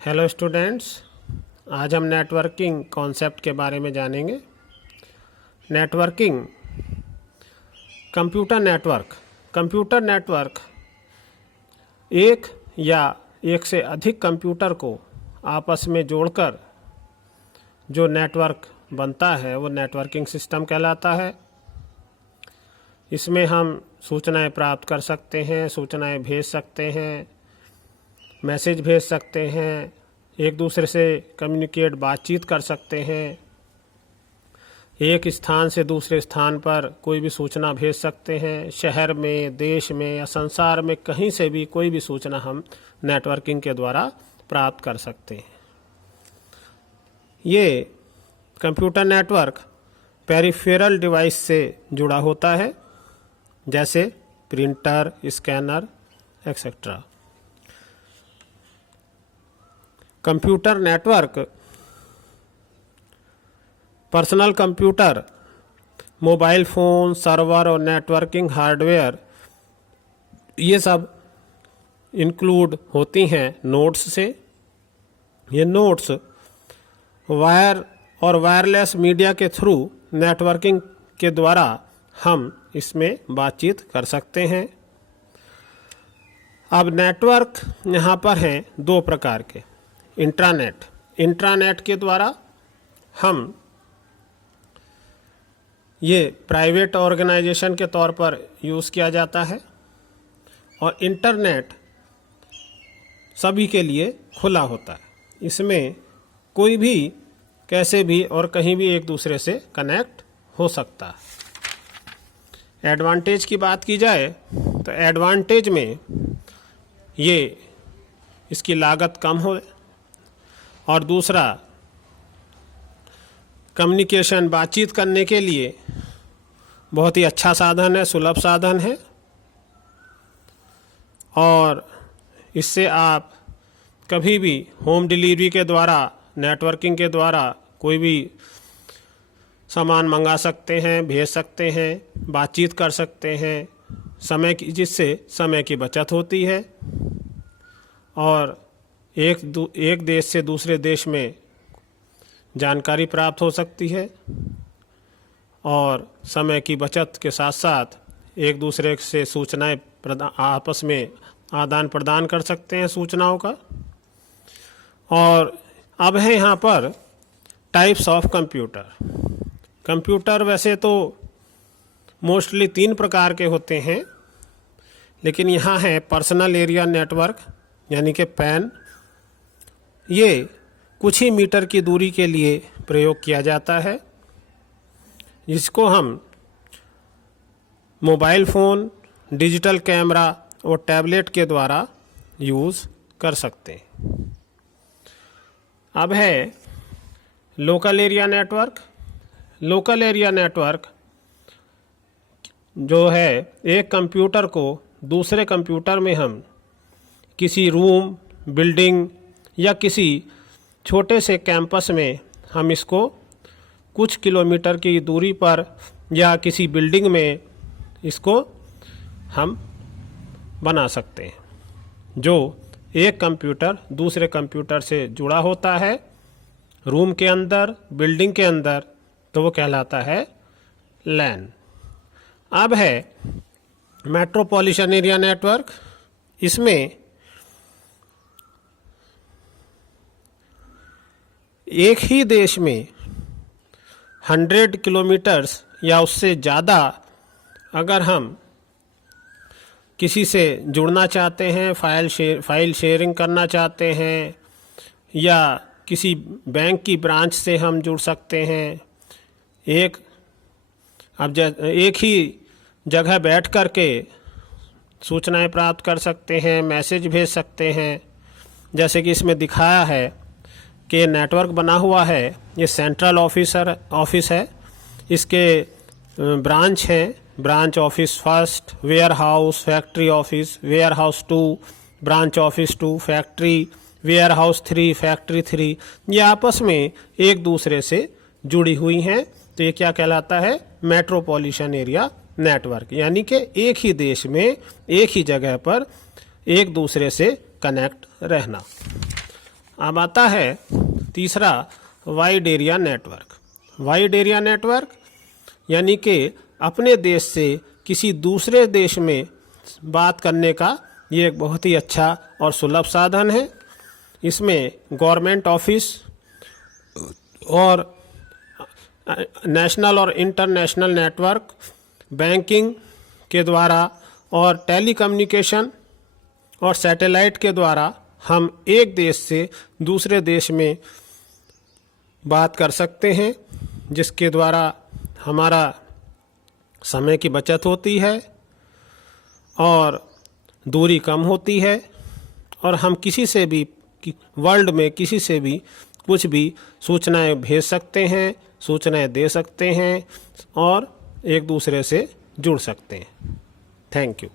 Hello students, आज हम networking concept के बारे में जानेंगे। नेटवर्किंग कंप्यूटर नेटवर्क एक या एक से अधिक कंप्यूटर को आपस में जोड़कर जो नेटवर्क बनता है वो नेटवर्किंग सिस्टम कहलाता है। इसमें हम सूचनाएं प्राप्त कर सकते हैं, सूचनाएं भेज सकते हैं, मैसेज भेज सकते हैं, एक दूसरे से कम्युनिकेट बातचीत कर सकते हैं, एक स्थान से दूसरे स्थान पर कोई भी सूचना भेज सकते हैं। शहर में, देश में या संसार में कहीं से भी कोई भी सूचना हम नेटवर्किंग के द्वारा प्राप्त कर सकते हैं। ये कंप्यूटर नेटवर्क पेरिफेरल डिवाइस से जुड़ा होता है, जैसे printer, scanner etcetera. Computer network personal computer, mobile phone, server और नेटवर्किंग हार्डवेयर ये सब इंक्लूड होती हैं नोड्स से। ये नोड्स वायर और वायरलेस मीडिया के थ्रू नेटवर्किंग के द्वारा हम इसमें बातचीत कर सकते हैं। अब नेटवर्क यहाँ पर हैं दो प्रकार के। इंट्रानेट के द्वारा हम ये प्राइवेट ऑर्गेनाइजेशन के तौर पर यूज़ किया जाता है, और इंटरनेट सभी के लिए खुला होता है। इसमें कोई भी कैसे भी और कहीं भी एक दूसरे से कनेक्ट हो सकता है। एडवांटेज की बात की जाए तो एडवांटेज में ये इसकी लागत कम हो, और दूसरा कम्युनिकेशन बातचीत करने के लिए बहुत ही अच्छा साधन है, सुलभ साधन है, और इससे आप कभी भी होम डिलीवरी के द्वारा, नेटवर्किंग के द्वारा कोई भी सामान मंगा सकते हैं, भेज सकते हैं, बातचीत कर सकते हैं, जिससे समय की बचत होती है, और एक देश से दूसरे देश में जानकारी प्राप्त हो सकती है, और समय की बचत के साथ साथ एक दूसरे से सूचनाएं आपस में आदान प्रदान कर सकते हैं सूचनाओं का। और अब है यहाँ पर टाइप्स ऑफ कंप्यूटर वैसे तो मोस्टली 3 प्रकार के होते हैं, लेकिन यहाँ है पर्सनल एरिया नेटवर्क यानी कि पैन। ये कुछ ही मीटर की दूरी के लिए प्रयोग किया जाता है, जिसको हम मोबाइल फ़ोन, डिजिटल कैमरा और टैबलेट के द्वारा यूज़ कर सकते हैं। अब है लोकल एरिया नेटवर्क जो है एक कंप्यूटर को दूसरे कंप्यूटर में हम किसी रूम, बिल्डिंग या किसी छोटे से कैंपस में हम इसको कुछ किलोमीटर की दूरी पर या किसी बिल्डिंग में इसको हम बना सकते हैं, जो एक कंप्यूटर दूसरे कंप्यूटर से जुड़ा होता है रूम के अंदर, बिल्डिंग के अंदर, तो वो कहलाता है लैन। अब है मेट्रोपॉलिटन एरिया नेटवर्क। इसमें एक ही देश में 100 किलोमीटर्स या उससे ज़्यादा अगर हम किसी से जुड़ना चाहते हैं, फाइल शेयरिंग करना चाहते हैं, या किसी बैंक की ब्रांच से हम जुड़ सकते हैं, एक ही जगह बैठ कर के सूचनाएं प्राप्त कर सकते हैं, मैसेज भेज सकते हैं। जैसे कि इसमें दिखाया है कि नेटवर्क बना हुआ है, ये सेंट्रल ऑफिस है, इसके ब्रांच हैं, branch office 1, warehouse, factory office, warehouse 2, branch office 2, factory, warehouse 3, factory 3, ये आपस में एक दूसरे से जुड़ी हुई हैं। तो ये क्या कहलाता है? मेट्रोपॉलिटन एरिया नेटवर्क, यानी कि एक ही देश में एक ही जगह पर एक दूसरे से कनेक्ट रहना। अब आता है तीसरा, wide area network. Wide area network यानी कि अपने देश से किसी दूसरे देश में बात करने का ये एक बहुत ही अच्छा और सुलभ साधन है। इसमें गवर्नमेंट ऑफिस और नेशनल और इंटरनेशनल नेटवर्क, बैंकिंग के द्वारा और टेलीकम्युनिकेशन और सैटेलाइट के द्वारा हम एक देश से दूसरे देश में बात कर सकते हैं, जिसके द्वारा हमारा समय की बचत होती है और दूरी कम होती है, और हम किसी से भी वर्ल्ड में किसी से भी कुछ भी सूचनाएं भेज सकते हैं, सूचनाएं दे सकते हैं और एक दूसरे से जुड़ सकते हैं। Thank you.